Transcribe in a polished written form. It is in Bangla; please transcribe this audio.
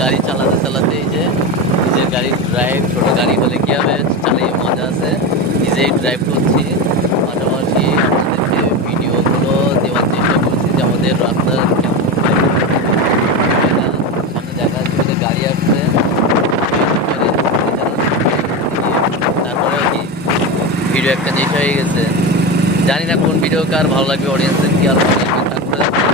গাড়ি চালাতে চালাতে এই যে নিজের গাড়ির ড্রাইভ, ছোটো গাড়ি হলে কী হবে, চালিয়ে মজা আছে, নিজেই ড্রাইভ করছি, পাশাপাশি আপনাদেরকে ভিডিওগুলো দেওয়ার চেষ্টা করছি যে আমাদের রাস্তার কেমন সামনে দেখা যাচ্ছে যে গাড়ি আসছে, তারপরে কি ভিডিও একটা জিনিস হয়ে গেছে, জানি না কোন ভিডিও কার ভালো লাগবে, অডিয়েন্সের কি আর ভালো লাগবে, তারপরে